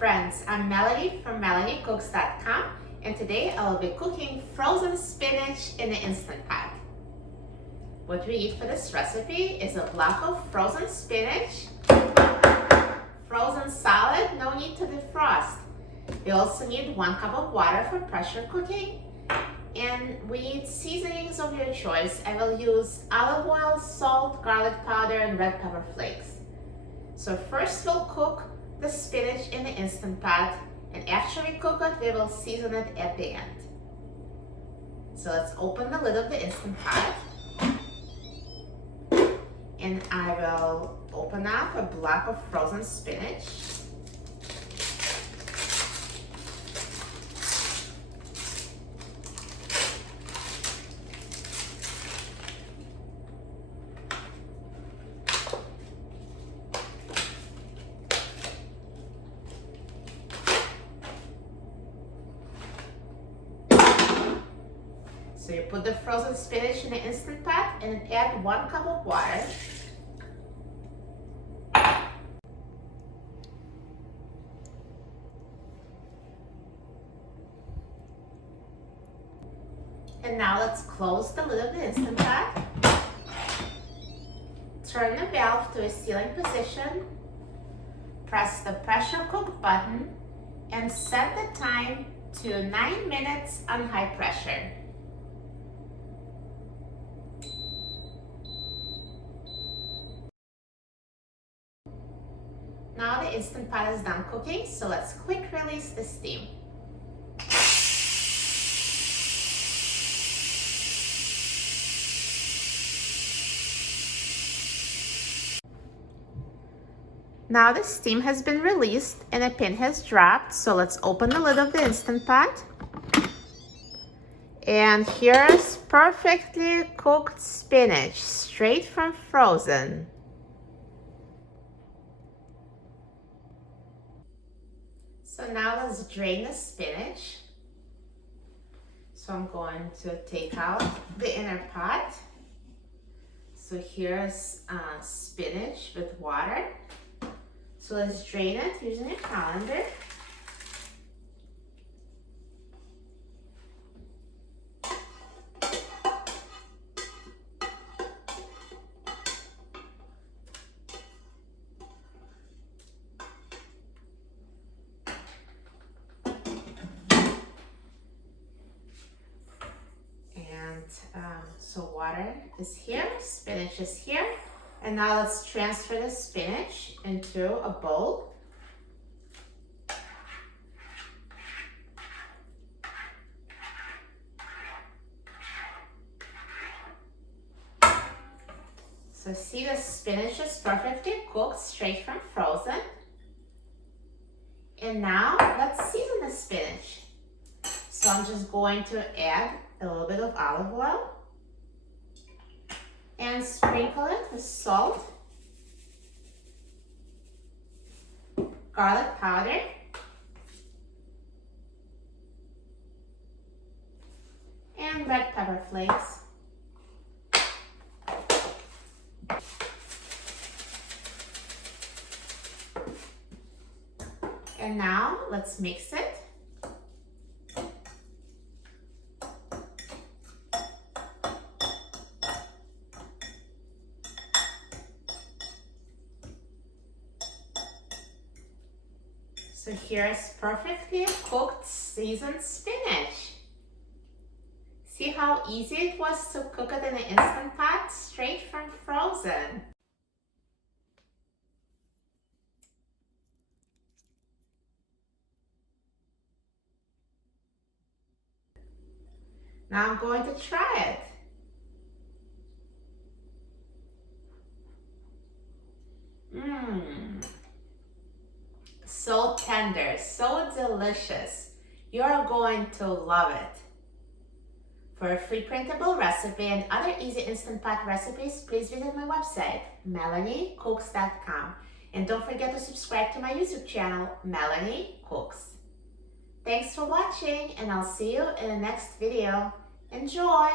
friends, I'm Melanie from MelanieCooks.com, and today I will be cooking frozen spinach in the Instant Pot. What we need for this recipe is a block of frozen spinach, frozen salad, no need to defrost. We also need 1 cup of water for pressure cooking, and we need seasonings of your choice. I will use olive oil, salt, garlic powder, and red pepper flakes. So first we'll cook the spinach in the Instant Pot, and after we cook it, we will season it at the end. So let's open the lid of the Instant Pot, and I will open up a block of frozen spinach. So you put the frozen spinach in the Instant Pot and add 1 cup of water. And now let's close the lid of the Instant Pot. Turn the valve to a sealing position. Press the pressure cook button and set the time to 9 minutes on high pressure. Now the Instant Pot is done cooking, so let's quick release the steam. Now the steam has been released and a pin has dropped, so let's open the lid of the Instant Pot. And here's perfectly cooked spinach, straight from frozen. So now let's drain the spinach. So I'm going to take out the inner pot. So here's spinach with water. So let's drain it using a colander. So water is here, spinach is here, and now let's transfer the spinach into a bowl. So see, the spinach is perfectly cooked, straight from frozen. And now let's season the spinach. So I'm just going to add a little bit of olive oil and sprinkle it with salt, garlic powder, and red pepper flakes. And now let's mix it. So here's perfectly cooked seasoned spinach. See how easy it was to cook it in the Instant Pot, straight from frozen. Now I'm going to try it. So tender, so delicious. You're going to love it. For a free printable recipe and other easy Instant Pot recipes, please visit my website, MelanieCooks.com. And don't forget to subscribe to my YouTube channel, Melanie Cooks. Thanks for watching, and I'll see you in the next video. Enjoy!